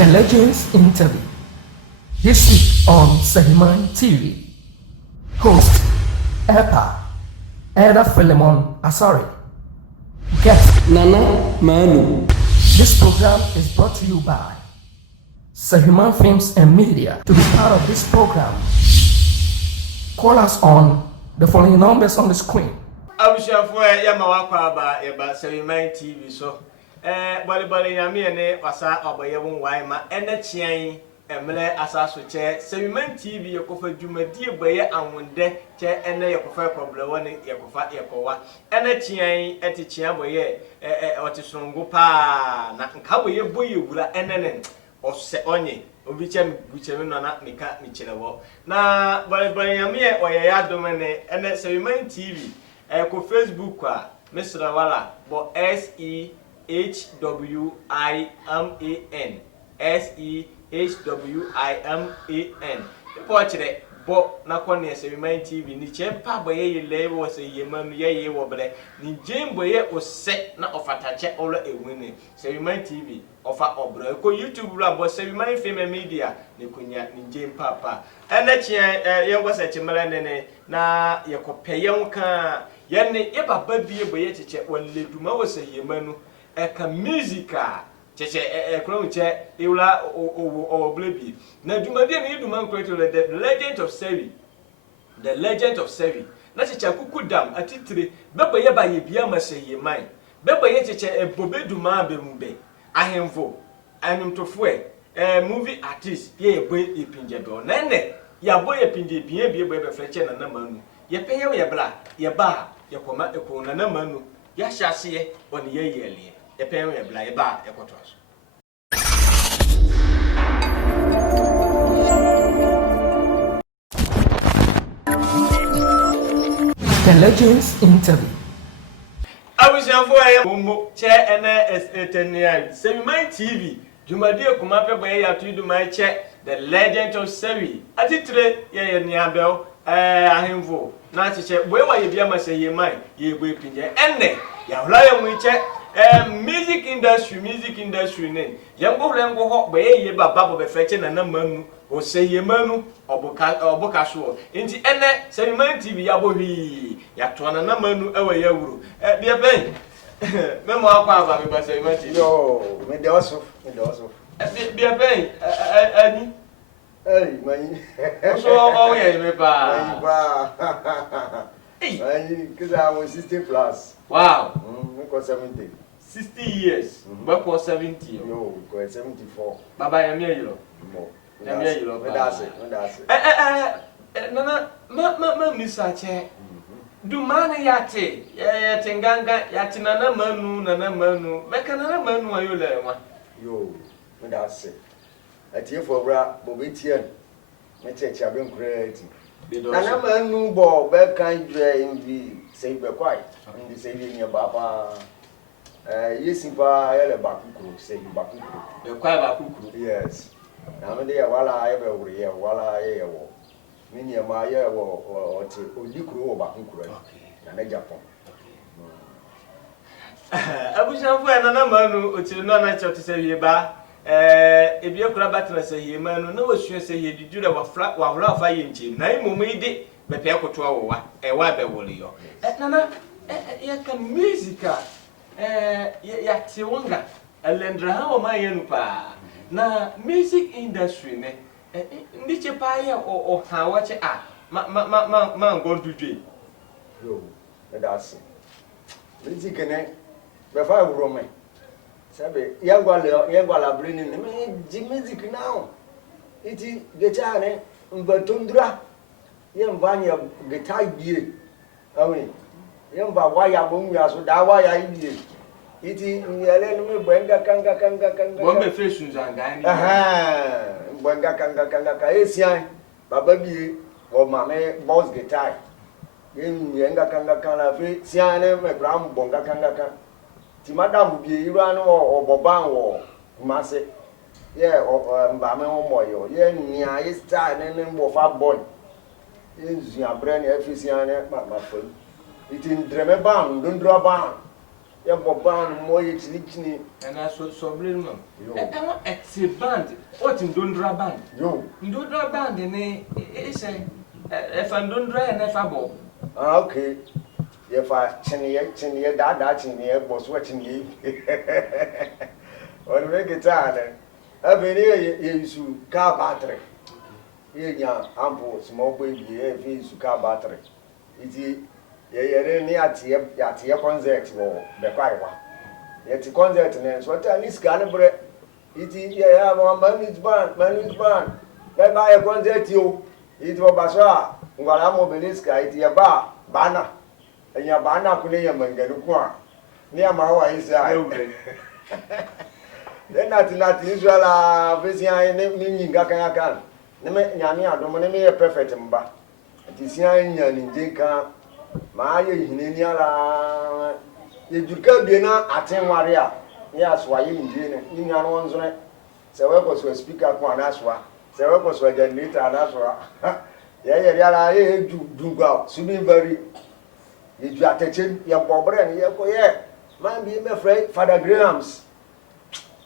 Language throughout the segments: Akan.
The Legends Interview. This week on Sehiman TV. Host Epa Eda Philemon Asari. Guest Nana Manu. This program is brought to you by Sehiman Films and Media. To be part of this program, call us on the following numbers on the screen. Abushafu yama wakwaba eba Sehiman TV so bali yami ene wasa obaye wonwai ma ene chian emle asaso che Sehiman TV yekofa dwumadi eboye anwonde che ene yekofa problem woni yekofa yekowa ene chian eti chian boye otisongo pa na nka boye boye wura ene ose onye obi chem buchemi no na mika michirewo na bali yami oye ya domene ene Sehiman TV ko Facebook a Mr. Wala bo SEHWIMAN po chire bo na kwone Sehiman TV ni chempa boye yele wo se yemanu ye wo bre ni jembo ye ose na ofatache olo ewini Sehiman TV ofa obro ko YouTube la bo Sehiman Film Media ni kunya ni jempa pa ene chie ye wo se chimere nene na ye ko peyen ka yenne ye baba bie boye cheche wonle duma wo se yemanu eka musica cheche kro che iwla o blebi na duma die ni duma nkweto the Legend of Sevi na cheche kukudam atitire beba ye ba ye bia ma se yeman beba ye cheche ebobe duma abembe ahemfo anumtofo movie artist ye boy epinje do nene ya boy epinje bie be freche na manu ye penye ye bla ye ba ye koma ekona na manu ya hyase oni ye yele ye penye ye bla ye ba ekoto aso. The Legends Interview. Abushafu ya mumbo che ene etenia Sehiman TV dwumadi akumape boye ya tu dwuma che The Legend of Sevi atitire ye ni abel ahemfo na cheche boye wa ye bia ma Sehiman ye gbe pinje enne ya hula ye mu che music industry ne yango rengo ho boye ye baba bo be feche na manu o Sehimanu obuka so enti ene Sehiman TV ya bohwi ya to na manu ewe ya wuru bia ben memo akwa aba be ba Sehiman TV yo me de oso bia ben ani man so o ye me pa man cuz I was 60 plus. Wow. Me ko 70. 60 years back was 70 Yo ko 74. baba ya me yiro Mo ya me yiro me that's it nana ma misa che du mane yate ya tenganga yate nana manu meka nana manu ayo le wa yo me that's it atie for bra bo betien me cheche abem create nana manu bo be kan dre invi say be quiet ndi say ni baba yesipa ele bakukuru say bakukuru be kwa ba kukuru yes na me de wala aye be wure ye wala aye wo mini ma aye wo oti odikuru wo bakukuru na na Japan abushafu nana manu otiri no na chote se wie ba ebi ekura batna Sehiman na wasua se ye didura wafla afa ye nchi na imomu ide be pe koto awowa wa be wole yo nana ya kan musica ya tiwonga alendra ha o ma yenu pa na music industry ne ndiche pa ya o ha wache ma ngondudwe yo that's music ne be fa wuro me sabe yangwala brini ne me music now iti guitar ne mbatundra yemvanya guitar bie awi yemba waya bomu yaso da waya ibie iti yele no me bwenga kanga bombe fesu zanga ni bwenga kanga esian baba bie o mame boss guitar yenga kanga fe siane me bram bonga kanga ti madam bie iru no oboban wo kumase ye mba me ho moyo ye nia ye star ne mbo fa boy ye zua bre ne afisiane ma fa iti ndreme ban ndondro ban ya boban mo ye chini na so blame no e band what ndondra band yo ndondra band ne e say e fa ndondra na fa bo okay ye fa chini ye da chini ye boss what chini on we guitar aveni ye isu car battery ye nya ample small baby ye fi isu car battery iti ye ni ati concert wo be kwaiwa ye ti concert ne so ta ni ska ne bre iti ye ya manage band be ba ye concert yo iti wo baso a ngwala mo be ska iti ye ba bana enya bana kule ye mangaru kwa ni ama wa isa nati Israel vesia ne nyinga kan ne me nyame adom ne me ye perfect mba ti sia nya ni jenka ma ye hine ni ala ye durka bi na atenware a ya soa ye ndie ne ni nya no nzone se we ko so speaker ko na soa se we ko so generator na soa ye ala ye dungwa subi bari ye ju ateche ye bobre ne ye ko ye man bi me frey Father Grahams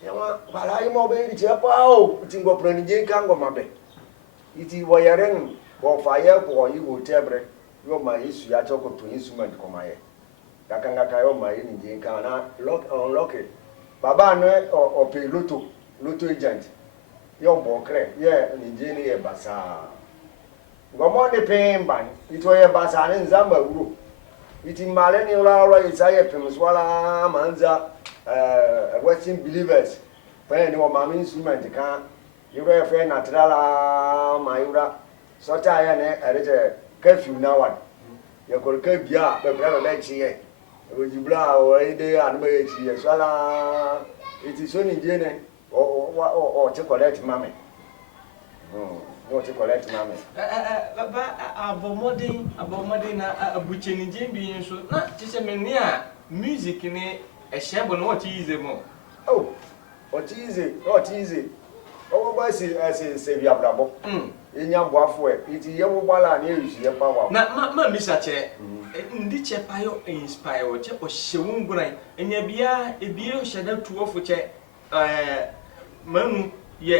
yawa bala imo be ri chepa o tingo prenije kango mabe iti wayaren wo faye ko yi hotebre yo ma isu ya choko to instrument ko maye kakanga kayo ma yi nije kana lock unlock baba no o pe loto agent yo bo kre ye nije ni ye basa ngomo ni pemban ito ye basa ni nzamba uro iti male ni ora isaye pemswala manza Western believers when you mama instrument can you re fe natural mayura so ta ya ne erije curfew na one you go ka bia be bra be chi ye o jibla o ide an be chi ye so la it is only je ne o che collect mame no che collect mame baba abomodin na abucheni je bi so na ti se me ni a music ni eshebo no what easy mo what easy o ba si se bi abrabo enya boafo iti ye wo gbala na eyusu ye power na ma mi sa che ndi che payo inspire o che o hyewu nguran enya bia ebie o hyeda tuofo che manu ye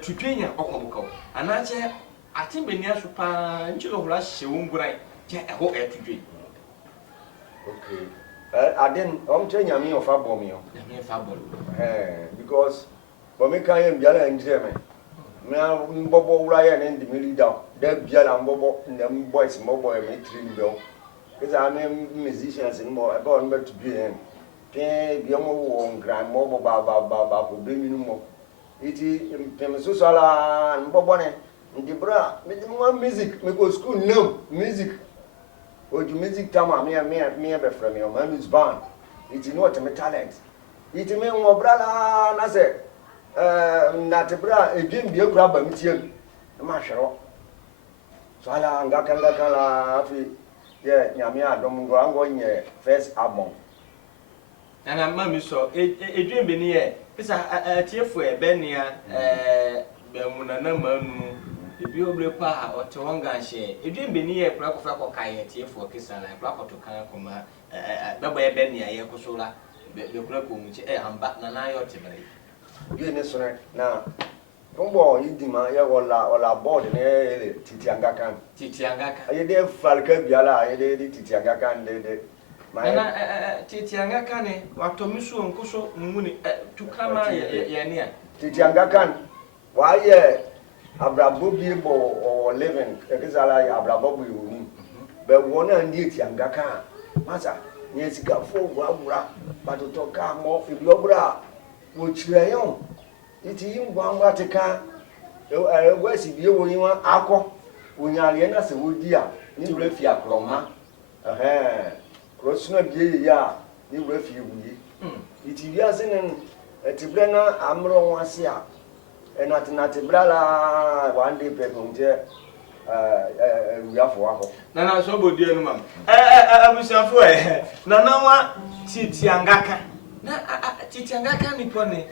tutwenya okobuko ana che atimbeni aso pa nchilo hura hyewu nguran che eho tutwe okay I didn't nyame of abomio because but me kan yem biala ndire me mbobo wura ye ne ndimi leader da biala mbobo ndem boys mbobo me train bel is I mean musicians in more about me to be him pe bi mo wo ngran mo ba problem ni mo iti pemeso sala mbobo ne ndibra me music me go school no music o du music tama me be from your man is band it is not me talent it me mo brala na se na te bra edwin bia kura ba mitiem ma hwero so ala ngaka la afi ye nyame adom ngo ango nye first album ana ma mi so edwin be ni ye pisa atiefo e be nia be muna na manu ebi obre pa o te wonga hye edwin be ni ye kura kofa ko kai atiefo kisa na kura ko to kan ko ma bebo e be nia ye ko so la be kura ko mu che amba na yo te mere bi ne so na Tombo yidima ya wala board ne ele titianga kan aye de falka biala aye de titianga kan de na titianga kan ne watomisu onkoso muni tukama ye ne titianga kan wa ye abrabo biebo o 11 ekizala ya abrabo bu yuni be wona ndi titianga kan masa nye sika fo wura batoto ka mo ebi obura wo chireyon iti yingwa ngwateka egwesi biye woyinwa akọ onyale na se wodi a ni wura fi akroma krosuna biye ya ni wura fi ewuye iti bia senen etibre na amro nwase a enate brala one day pepe nje wiafo wako na so bodi enu mam abusanfo na wa titiangaka na titiangaka ni pone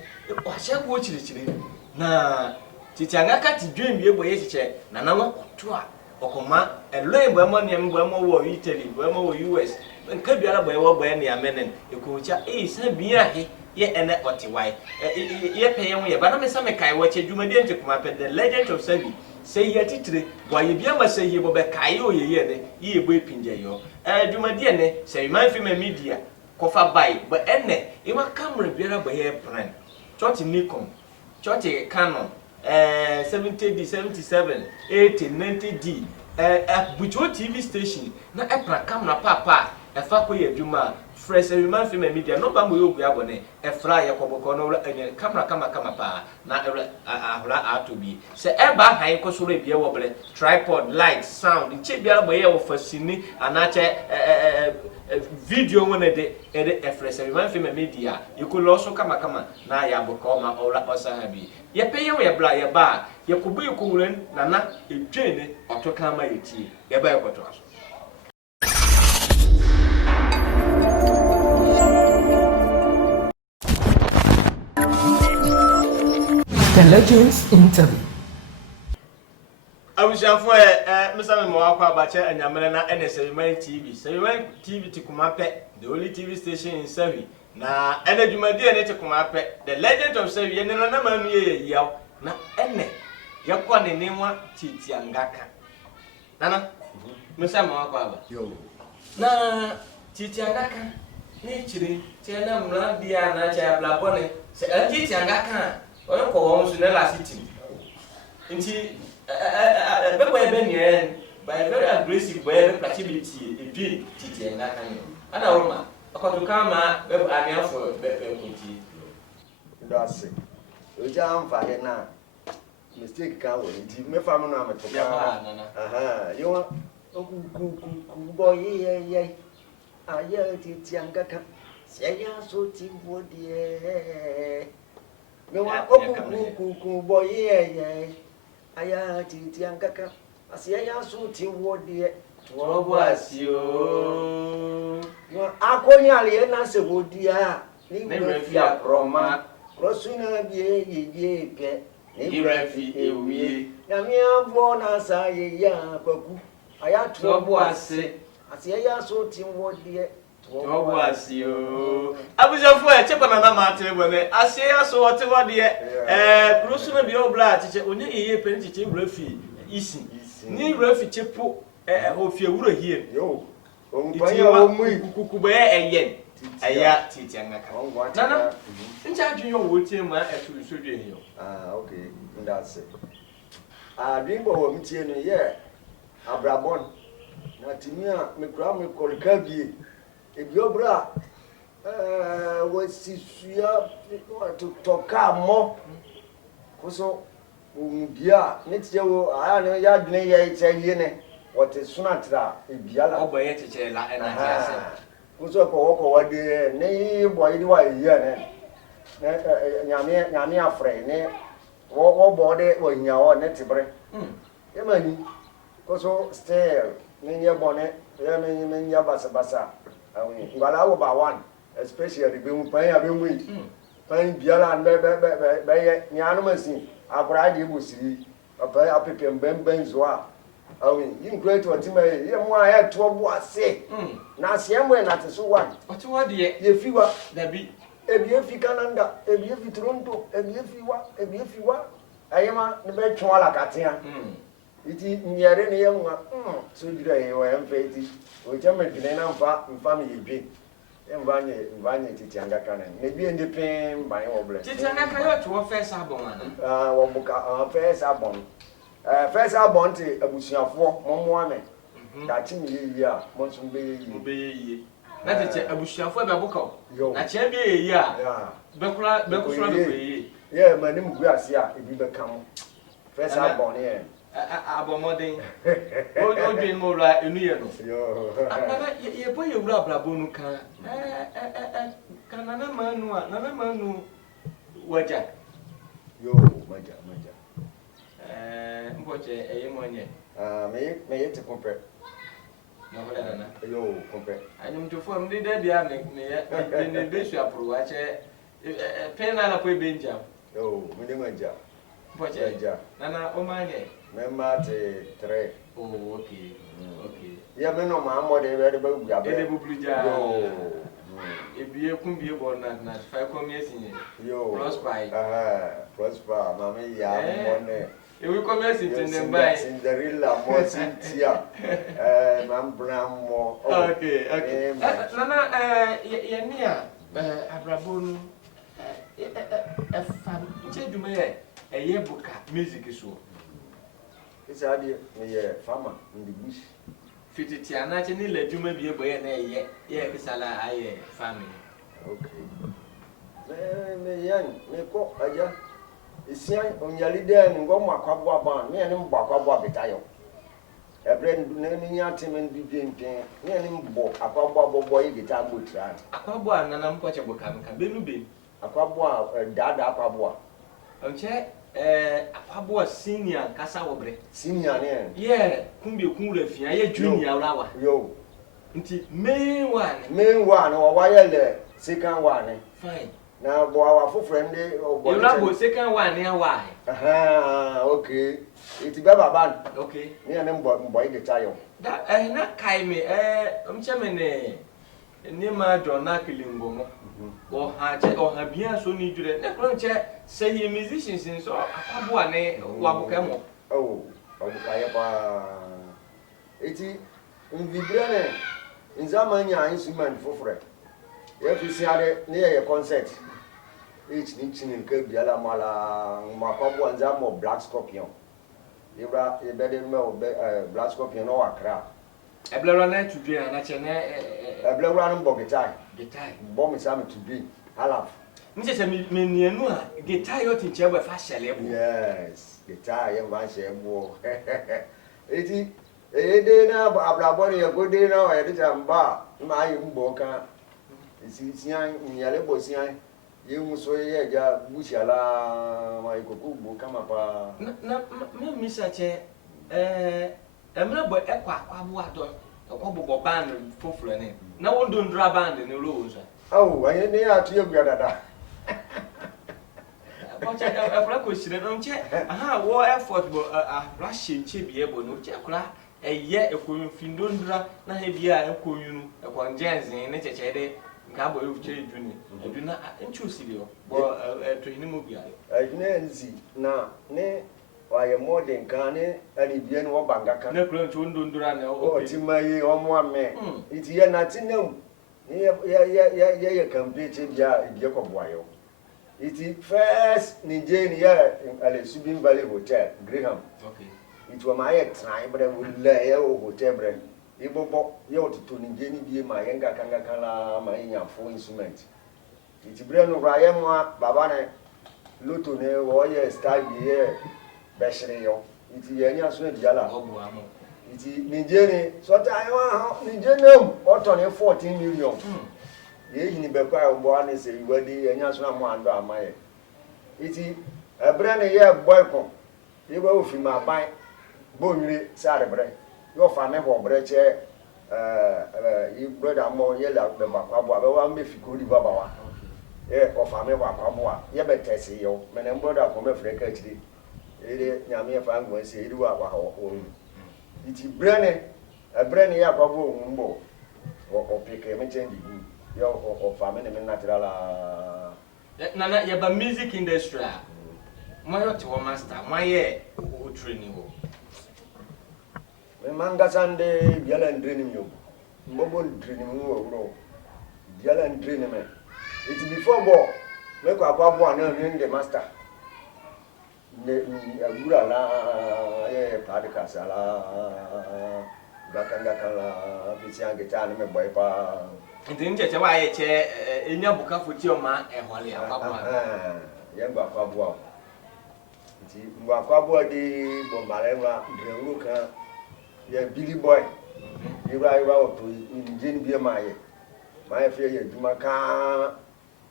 wahye ko chirichiri na titiangaka tidwen bie boye chiche na wa oto a okoma eloy boemo ne boemo wo Italy boemo wo US nka biara boewo boe ne amenen ekucha san bia he ye ene otiwai ye peye wo ye ba na me sa me kai wo che dwumadi ente kuma pe the legend of Sabi say ye titire boy bia ma say ye bo be kai o ye ne ye bo epinje yo dwumadi ne say man fi media kofa bai but ene e wa camera biara boye plan church Nikon church Canon 70D 77 80 90D bujo TV station na epra camera papa efa ko ye dwuma fresh man fi media no ba mo yogu abone efra ye koboko no camera kama pa na ahura atobi se eba han ko so rebie wo bre tripod light sound nche bia boye wo fascini anache video wona de fresh man fi media yikulo so kama na ya boko ma ora osahabi ye peye wo ye bla ye ba ye kubu yikuren na etwene otoka ma yeti ye ba ekoto aso. The Legends Interview. I wish I for Mr. Mwakwa Bache and Yamana and Seviman TV. Seviman TV to Kumape, the only TV station in Sevi. Na Energy Madia to Kumape, the legend of Sevi, and another man yell. Na Ene, Yakwan in Nima Titiangaka. Nana, Mr. Mwakwa. Yo. Na Titiangaka, Nichiri, Tiana Mlandia, Nacha Blabone, Titiangaka. Oyo ko won su na la city nti bebo ebe nyen by very aggressive by flexibility edwi titi na kan yo ana roma akoto kama bebo aniafo bebo kuti ndase oja amfa he na mistake ka wo nti me fa no ameto ka aha yo ku boy ye aya titi angaka sia so ti bodie me wa ku boy ye aya titi angaka asia ya so ti wodie to bo asio yo akonya le na se wodia ni refi aproma rosuna bie pe ni refi ewie na mi abo na sa ye ya kwaku aya to bo ase asia ya so ti wodie to bo asio abujafo e chepa na ma atrebone ase ya so wote wode rosuna bi obla chiche onye yeye pe chiche refi isi ni refi chepo ofie wuro hie yo ompanya o mu kukuba eyen aya titi angaka nana ncha adwuyo wo tie ma eturu so dwe hio okay that's it dreambo wo mtie no ye abrabon na timia mekura me kolika bie ebi obra wo sisuya to toka mo koso bia ne tie wo aya ne ya dwene ye cheye ne wote sunatra ebiala oboye chechere la ena tiase koso ko wade ne boy di wa ye ne nyame afre ne wo bode wo nyawo ne tibre yemani koso still ne ye bone ye me nya basa awi ngala wo ba one especially be mu pan ya be mu pan biala be ye nyano masin akura di busiri apa apepem ben zoa awi yin great otima ye mu aya to bo ase na ase mu na te so one oto wode ye fiwa dabi ebi efi Canada ebi efi Toronto ebi fiwa ayema ne be twa la katia iti nyere ne ye mu so dira ye wa emfeti o chama dine na mfa me yebe mvanye titi angaka ne bi ende pem ban wo ble titi angaka yo to first album ana wo buka first album ti abusuafo momo ame da chi mi ye a mo so be ye na titi abusuafo be buka na che be ye a be kura be ye ye mani mu guase a ebi be kam first album ye abomodin o dwen mo la enu ye no yo ana ye boye wura brabo nu kan kanana manu waja yo maja mboche eyemonye me yete compre no hola nana yo compre ani mtu fo mdi de bia me besu apro wache pena la po benja yo me de maja mboche nana o mange memma te 3 Oh, okay. Okay. Yeah, me no ma mo de be de bu ya be. Ede bu bluja. Yo. Ebi ekum bi bo na fa kom yesin. Yo. Prosper. Prosper. Mama ya mo ne. Ewi kom yesin tende bai. Cinderella mo Cynthia. Mam bram mo. Okay. Nana ye ni a abrabo nu fam che dwuma ye buka music so. It's a dear, farmer in the bush. Fititi anache ni le dwuma bi eboye na ye kisala aye family. Okay. Me yan me ko aja. Isian onyali de ngo mo akwabo aban, me ani mbo akwabo abetayo. Ebre ne ni atemen bi pienpien, me ani mbo akwabo abobo yi gita gbo tran. Akwabo anana mpoche boka nka benu be. Akwabo dada akwabo. Onche akwabo senior kasa wobre. Senior ne. Yeah, kumbi kunre fia ye junior rawa. Yo. Nti main one. Main one o wa ye le second one. Fine. Na bo awa foforo ndi obo. You na bo second one ya why? Okay. Iti baba ban. Okay. Me ani mbo yi gita yo. Da na kai me omche me ne ma John Kilingo mo. Or ha bia so ni jure na kro nche say he musicians in so akwabo ane wabuka mo. Oh, wabuka ye pa. Iti nvibre ne nzama nya instrument foforo. Ye fi si ade ne ye concert. Each ni chinin ke biala mala makwabo nzama Black Scorpion. Ibra e be de me Black Scorpion no akra. Eblero na to be na che na Eblero no guitar. Guitar. Bomb is am to be. Halaf. Nche se me nienu a guitar yo tinche be fa shele bo. Yes, guitar ye van shebo. Eti de na ablabo ne go de na e de jamba ma yi mbo kan. Isi sian nyale bo sian. Ye muso ye ja bushala ma ikoku bo kama pa. Na me misa che emre bo ekwa akwabo adon. Ekwa band foforo ne. Na won don dra band ne ro so. Oh, aye ne atu ye gua dada. But I question no che aha wo effort bo rush nche bie bo no che kura eye ekonfindo ndura na he bia ekonyunu ekonjenzen ne cheche de nka bo yo che dwuni eduna nche osiri o bo to hini mo bia Ne nzi na ne waye modern kan ne ani bia no banga kan. na kura nche ndondura na O ti mayi omo ame. Iti ye na tinam. Ye campaign bia bia ko boayo. Iti first Nigeria ale Subin Valley Hotel, Graham. Okay. It was my time, but I would lay a hotel brand. Ibo yo to Nigeria be my younger kanga kala my full instrument. It's brand of Rayama Babane Luto ne or ye style here Besherio. It's Yanya Sweet Jala. It's Nigeria, so I want Nigeria, what on 14 million. Ye ni be kwa obo ani se iwadi enya so na mo ando amaye iti ebre ne ye boy kon ye go fi ma ban bo nwire sare bre yo fa me bo bre che yi brother mo ye la be ba kwa bo abe wa me fi ko di baba wa ye o fa me ba kwa bo a ye be tese yo me ne brother ko me fre ka chiri ere nyame fa ngwa se iri wa ho iti bre ne ebre ne ye kwa bo mbo o peke me change yo o family me natural na ya ba music industry mo yo to master mo ye o training ho me manga sande biala training yo mbobo training wo bro biala training me it before go me ko akwa na ni the master ne agura la ye podcast ala bakanga kala bisiange tane me boy pa nti nche che wa ye che enya buka foti o ma ehole akwabo ye ngwa akwabo nti ngwa akwabo di bo marewa drengu kan ye Billy Boy iwa oto injin bi ma ye fe ye duma kan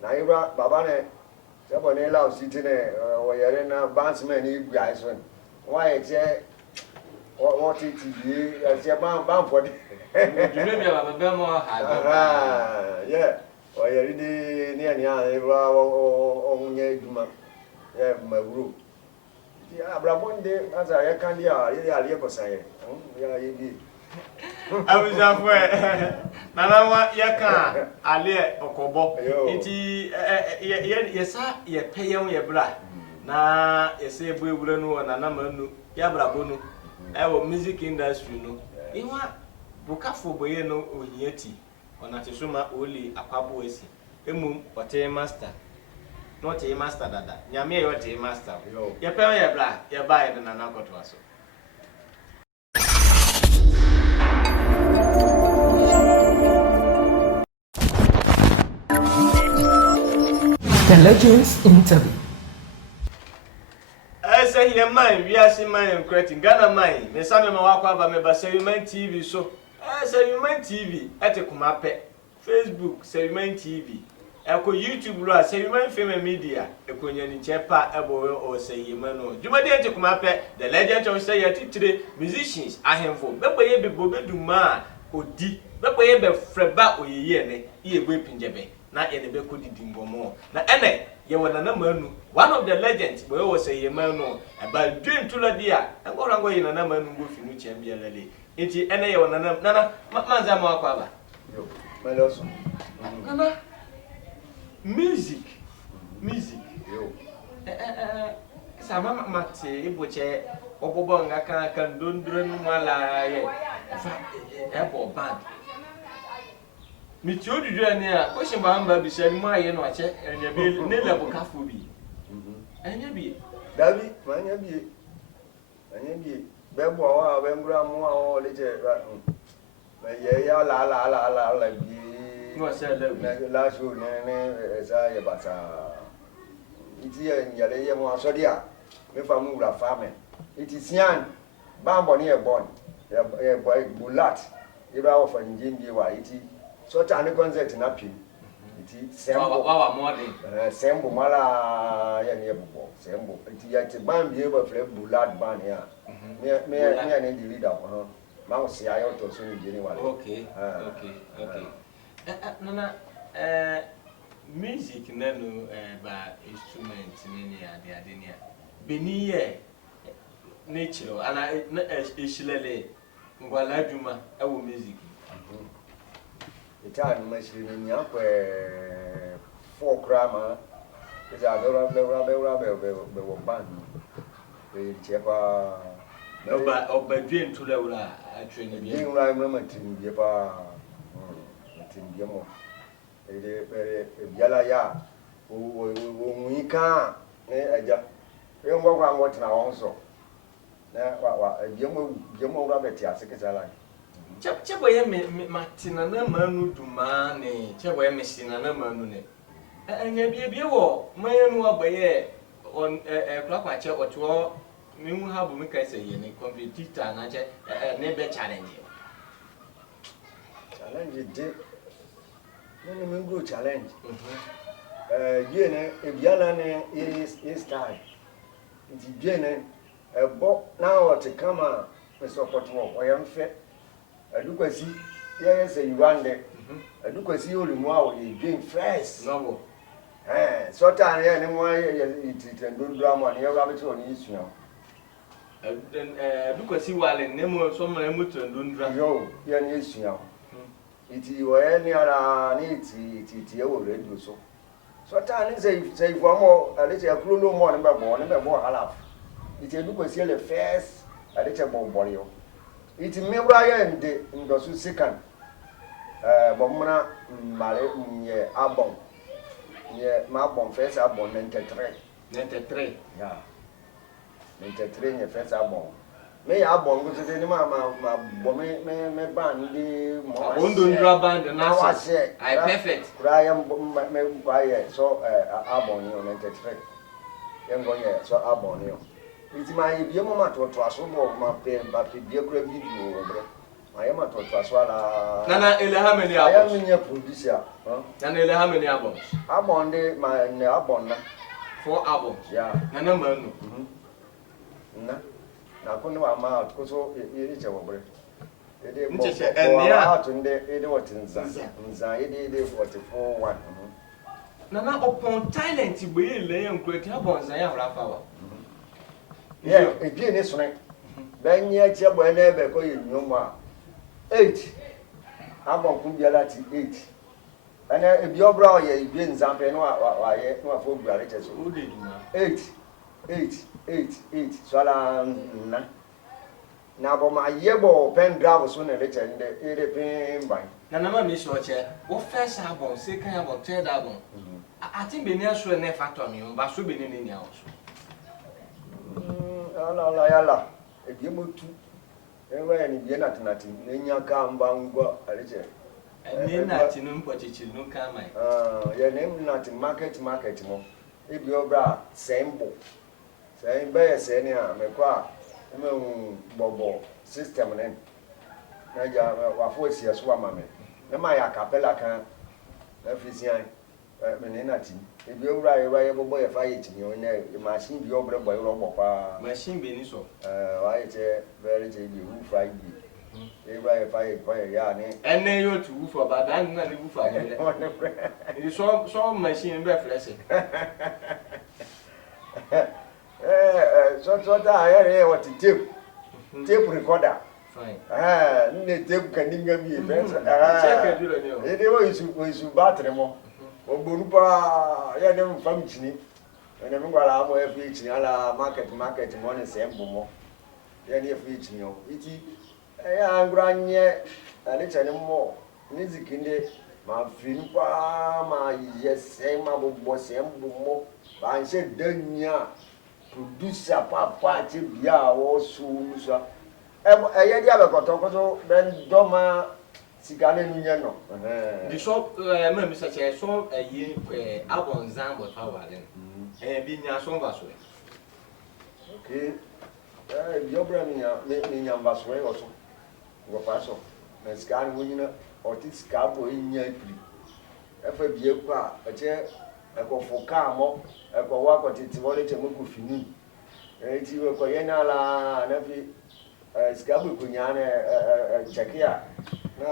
na iwa baba ne se bo ne la o siti ne o yere na bandsman ni gwa so wa ye che o ti bi se ban for di June bia ba be mo ha. Yeah. O ye ri ni ani a iwa o nye duma. Yeah, mawuru. ya brabonde aza ya kan dia ile ali ko saye ya yibi abuzafo nana wa yaka ale okobo iti yesa ye peyem ye bra na yesa ebu ewura no nana manu ya brabo no ewo music industry no iwa bukafo boye no ohiati ona tesuma oli akwabo esi emu hotel master not a master dada nyame ye hotel master ye peyem ye bra ye ba ye nana kotwa so. The Legends Interview. I say here man, we are seeing man creating Ghana man. Me some me walk over me but Seriman TV so. Seriman TV at Kumape, Facebook Seriman TV. Eko YouTube lo Seriman Fame Media. Eko nyani chepa ebo o say yemano. Jumadi at Kumape, the legend of say yet today musicians ahemfo. Bebo ye be bobe duma odi. Bebo ye be freba oye ne. Iye we pinjebe. Na ene be kodi dingomo. Na ene ye wana na manu. One of the legends boy was say ye manu about dream to la dia. And go rango ye na manu go finu chembia lele. Enti ene ye wana na manza ma kwaba. Yo, maloso. Nana music. Yo. Sama mate iboche obobo ngaka kan dondro nu mala ye. Fa ebo band. Mi ti odudu ani a o se ba mba bi se ni mo aye no ache enya bi ne level kafo bi enya bi Davi manya bi be bo wa be ngura mu a o le je ba ye ya la bi no se le la show ne sa ye ba sa iti ye le ye mo aso dia me fa mu ura fa me iti sian ba mbo ni e bon ye boy bulat ye ba o fa njimbi wa iti so tani concert na pim iti sembo wa modern sembo mala ya ne bubo sembo iti ya ti ban bi e ba fle bulat ban ya me ne di leader ho ma o si ayo to so ni jeni wale okay nana music nanu ba instrument ni ade ni beni ye nature ana eshilele ngwala djuma ewo music Italian machine ni akwe 4 grama eza be band be chepa oba dwen to la wala atwene bi ni wala mama tin bi pa tin bi mo biala ya o muika ne aja e ngwa kwa ngwa na won so na wa bi mo wala be ti asekesala chebo ye matina na manu duma ne chebo ye mesina na manu ne enya bie wo mayenu abaye on kwa che oto mi hu ha bu mi kai se ye ne competitor na che ne be challenge de ne mi go challenge ye ne e biala ne is time di bien ne bo na o te kama me support wo o yam fe adukwasi ye say Rwanda adukwasi olimu a o ye game fresh no so tan ye ne mo ye titendundra mo ne ye wa beti oni isuya adukwasi wale ne mo so mo mo tendundra yo ye ne isuya iti wo ye ne ara ni ti ye wo radio so tan ni say for mo ale che akuro no mo ne be bo halaf iti adukwasi le first ale che bo yo iti mewra ya nde ndosu second bomna male nye abon nye ma bon first abon 93 ya 93 nye first abon me ya abon go tete ni ma me band di mo ondo ndra band na se I perfect kura ya me kwa ye so abon ni 93 yengo ye so abon ni iti ma ye mo ma to aso mo ma pe ba pe bie kura video obre ma ye ma to aso ala nana ele ha many albums albums ya me nye producer nana ele ha many albums album de ma ne album na 4 albums ya nana manu na ko ne wa ma ko so ye che obre ede mo nche enia atunde ede wotinza nza ede 44 nana upon talent gbe ile enkreti albums ya rafa wa Yeah, again is right. Ben yet ya whenever go in no more. 8. I'm on Kumbialati 8. And if your brow ye been something no for gravitas. 8. So now, but my yebo pen drive soon and later in the pain by. Nana miss your chair. What first album, second album, third album. I think be near so near factor me, but so be in the house. La. If you move to anywhere in nothing, then you come bango a little. And then nothing, no potential, no come. Your name not in market more. If your bra, same book. Same by a senior, me qua. Bobo system then. Naja wa force ya so amame. Na ma ya capella kan efisian menenati. E bi owura ye bobo ye fa ye timi o na machine bi obre boy ro pa. Machine be ni so. Wa ye che very che bi who fry bi. E ba ye fa ye boy ya ni. Ene yo to who for bad and na ni who for ye. You so machine be fresh. So that what tape recorder. Fine. Tape can be check it. You battery more. Oburupa, ya dem family. And then while I'm a feature, market money, same more. Ya near feature, iti. I'm grand yet, a little more. Music in the my film, my yes, same about boss, and more. I said, Danya. Producer papa ti bia wo su so ye dia be kotokoto ben doma sigane nu nye no the shop ma mi sa che so ye abon zan but how are them bi nya so ba so okay yo bra mi nya ba so e oso go pa so na scan wo nyina otis ka bo nya pri e fa bie ku a che ekofo ka mo ekwo akotiti wole temuku fini eti we ko yena la na fi skabu kunyane chekia na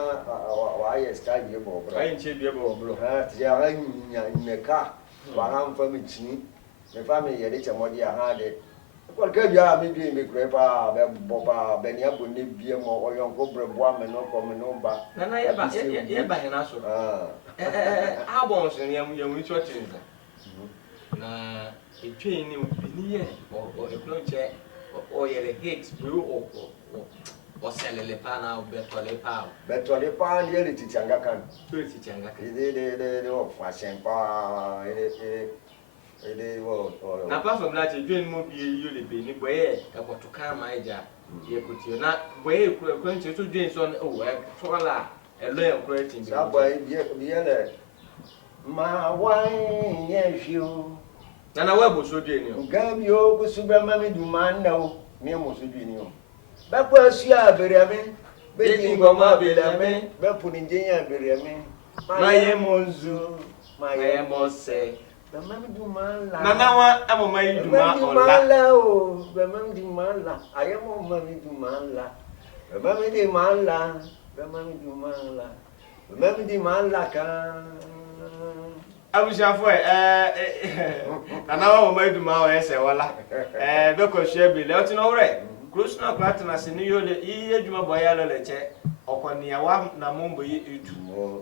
wa ye style ye bo bro ai nche bie bo bro ha ti ya nya neka wa han fa mi chini me fa mi ye de chemodi ya ha de ko ke bia mi bi mi krepa be bo ba be ni abo ne bie mo oyon ko brebo ame no ko me no ba na ye ba hena so albums ni yam church na etwe ni opinion o eplonche o yele hate bro o selele pa na betole pa ni ele tichanga kan tichanga o fashion pa ele wo na pa from that etwe ni mo bi yo le be ni boye e ko to kan ma eja ye kotio na boye eplonche to dwen so o e so la e lo en creating bi sa boye bi ele ma wine yefio Nana webo so dwe ni o. Gabi o ku subra mami du manda o me mo so dwe ni o. Ba kwa su ya beriame, be ti ngoma beriame, be puni njenya beriame. Maye monzu, maye mose. Ba mami du mala. Nana wa amo mayi du ma ola. Mala o, ba mami du mala. Ayemo mami du mala. Ba mami di mala, ba mami du mala. Ba mami di mala kan. Abusafo nana wa mayi du ma o ese wala. Be ko hwe bi le oti no wre. Close na kwata na se ni yo le iye djuma boya le leche. Okonia wa na mombo yi etu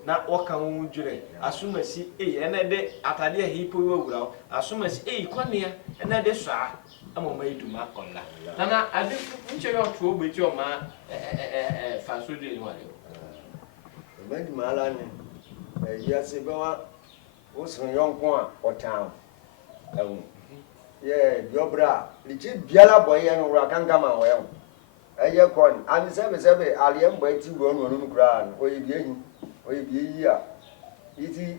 na woka won dwure asumasi ene de atade a hipo wura asumasi konia ene de so a amoma iduma kolla nana ade nche yo to ogbeji o ma faso de ni wale o ma ala ni ya se be wa o so yonkon a o town ye biobra lichi biala boye no wura kankama wo ye eye kon ani sebe aliye mbo eti wo no no kura no oyi bi a iti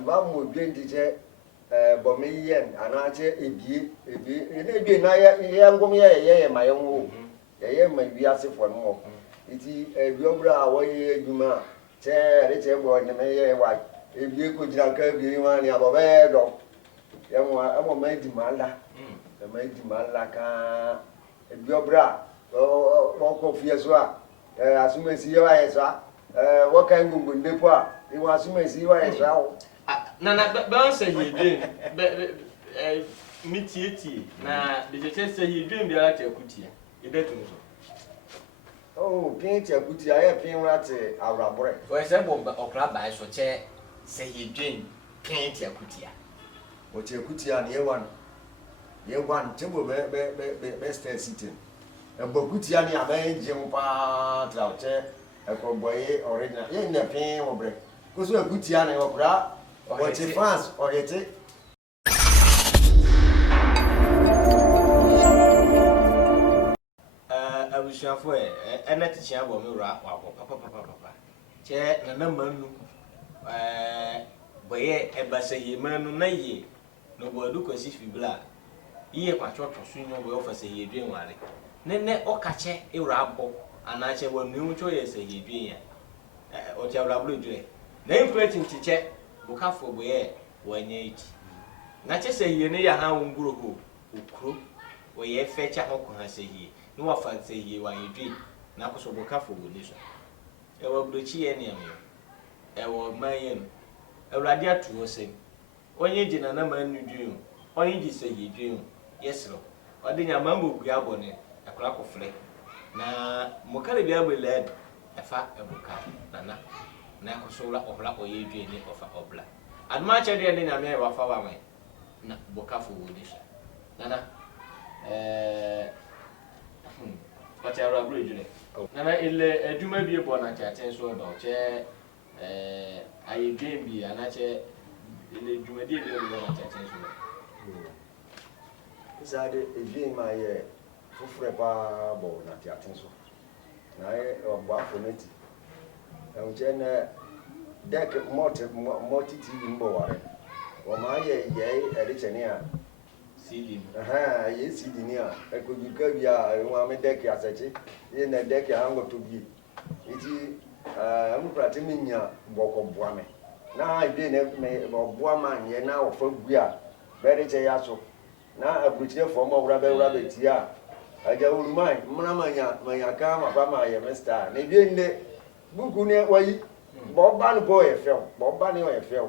mba mo bi ndije bo me yen anache ebie ene bi na ye ngom ye ma ye wo ye ma bi asefo no iti biobra wo ye adwuma che re bo ne me ye wa ebie ko jira ka bi wa ni abobe do ye mo amo ma di mala ma di mala ka biobra ko fie so a asumesi wa yeso wo kan gungun depo a iwa asumesi wa yeso na be on say ye dey mitieti na de cheche say he dream biara te akutia e betu so oh pin ti akutia ye pin wa te awrabore for example okra bai so che say he dream pin ti akutia o ti akutia na ye wan tembo be stay sitting e bokutia ni aban jim pa tra che e ko boye original ye na pin obre ko so akutia na okra o ti fans o yete abusuafo ene tichia bo me ra wa papa che na manu boye ebasa ye manu na ye no bodu kwasi fibla iye kwa chocho sunyo bo ofasa ye dwen ware ne okache ewra abo anache wonu ncho ye se ye dwen ya o ti awra blu dwe na influence tiche bukafo boye wanya iti na che se ye ne ya ha nguro ho okuro wo ye fecha hoko ha se ye no wa fa se ye wa ye dwen na koso bukafo wo ni so e wa blochi ye ne am e wo mayen awrade atu se onye jina na manu dwen onye ji se ye dwen yesro odi nyama mbogu abone akora kofre na mokare bia beled efa ebuka na kosola ohla oye dwe ni ofa obla adma chede ni nyame wa fa wa na boka fo woni sha nana wachara bridge ne nana ile eduma bie bo na chaten so do che aye dwe bi anache ile eduma die bie bo na chaten so Zade evien ma ye fufure pa bo na ti atenso na ye ogbo afoneti e nje na dek multi tv mbo ware o ma ye edicheni a ceiling ye ceiling ni a e ko bika bia e wa me dek asechi ye na dek ango to bi iti am prate minya boko boame na ide ne me boama ye na ofa gua bere che ya so na abuchie form of rabe tia aja urumai mna manya kama fama ya mesta ne bi nde buku ne wayi bo ban bo e fel bo ban e fel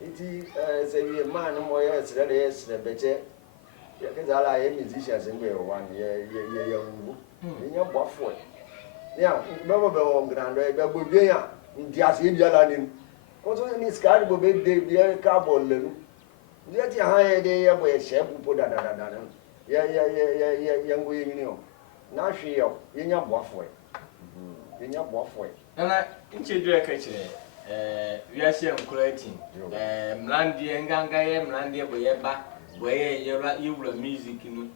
iti se wi man mo ya sire de sire beche ya ke zala ye musicians ngbe one ye ngu nya bofo ya bebo be on grando e be bodwe ya ndi ase bi ala ni ko so ni skari bo be de bi ka bo lenu yeti haye de ye bo ye shebu po da ye ngo yini o na hwe yo ye nya boafo ye nya boafo nana nchedwe ka kire wiase encourage mlandie nganga ye mlandie bo ye ba bo ye yewura music nu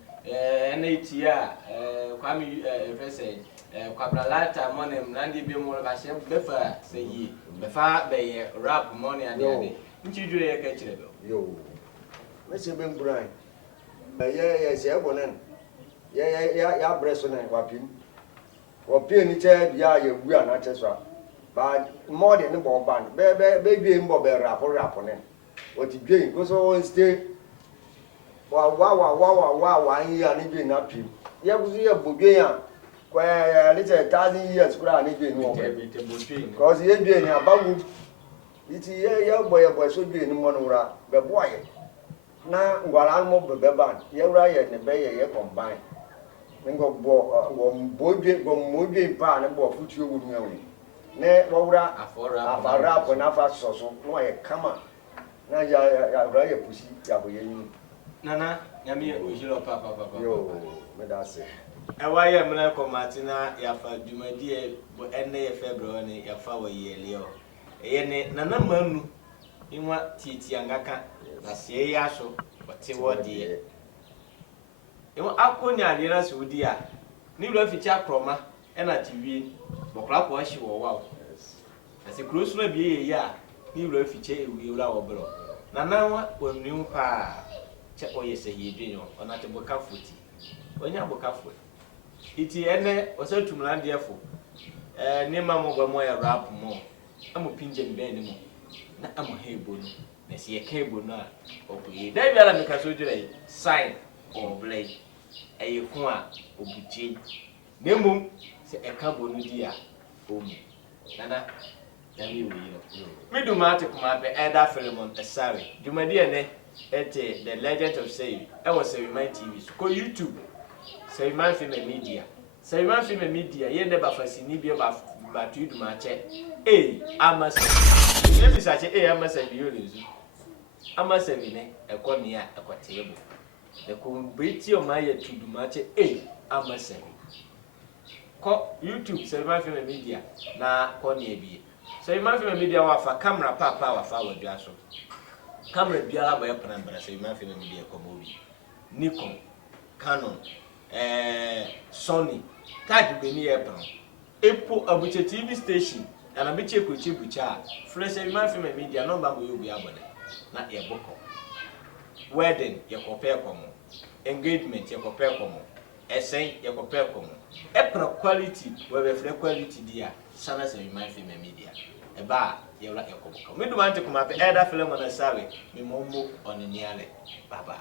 na itia kwami fese kwabralata money mlandie bi mo ba she befa seyi befa be ye rap money ade nchedwe ye ka kire yo mese ben burai ye se bonen ya breso na wapin ni che bia ye wu ana che so ba more than bo ban be bi mbo be rap nen o ti dwen ko so on stay wa yin ya ni bi na pin ye bu ye bodwen ya kwa ni che 1000 years kura ni bi ni o cause ye dwen ni abawu iti ye boy so dwen ni mo no ra be boy na ngwala mo bebe ban ye wura ye ne be ye combine ngo modwe pa ne bo futu owu nyawe ne wura afara po na fa soso no ye kama na ya wura ye pushi ya bo ye ni nana nyame ojiro papa yo me da se ewa ye mena komatina ya fa dwumadie bo enne ye february ne ya fa wa ye leo ye ne nana manu inwa titia ngaka na sie ya so wote wodie ewo akonya ade na so di a ni wura ficha kroma e na tv bokra ko ahye wo wa ase krosu na bi ye ya ni wura ficha ewi wura wo bro nana wa onnu pa che oye se yedwen ona te boka foti onya boka foti iti ene osatumla ndefo ni mamo gwa mo ya rap mo amu pinje mbe ni mo na amu hebo no na si ye kebo no a okuyi da bi ala me kaso jure sign or blade ko a obutie nemu se ekabo no di a omu nana yami wi no meduma te kuma be elder Philemon Esare dumadi ene The Legend of Seyi. I was Seyiman TV. So go YouTube. Seyiman Film and Media. Seyiman Film and Media. You never fascinate me about you do my check. I must say. Let me say, I must say, I must say, a corner, a table. The community of my to do my check. I must say. Call YouTube, Seyiman Film and Media. Na corner be. Seyiman Film and Media wa for camera power for Jason. Camera biara boy plan but Seyiman Film and Media komobi. Nikon, Canon, Sony, tag be near plan. Epo abuche TV station and abuche kuchi bucha. Fresh Seyiman Film and Media number will be abone. Na e boko. Wedding ye compare komo. Engagement ye compare komo. Essay ye compare komo. Epro quality we free quality dia. Sana Seyiman Film and Media. Eba ye like your komo. Me do want to come up either film on a survey. Me mombo on the nearly. Bye bye.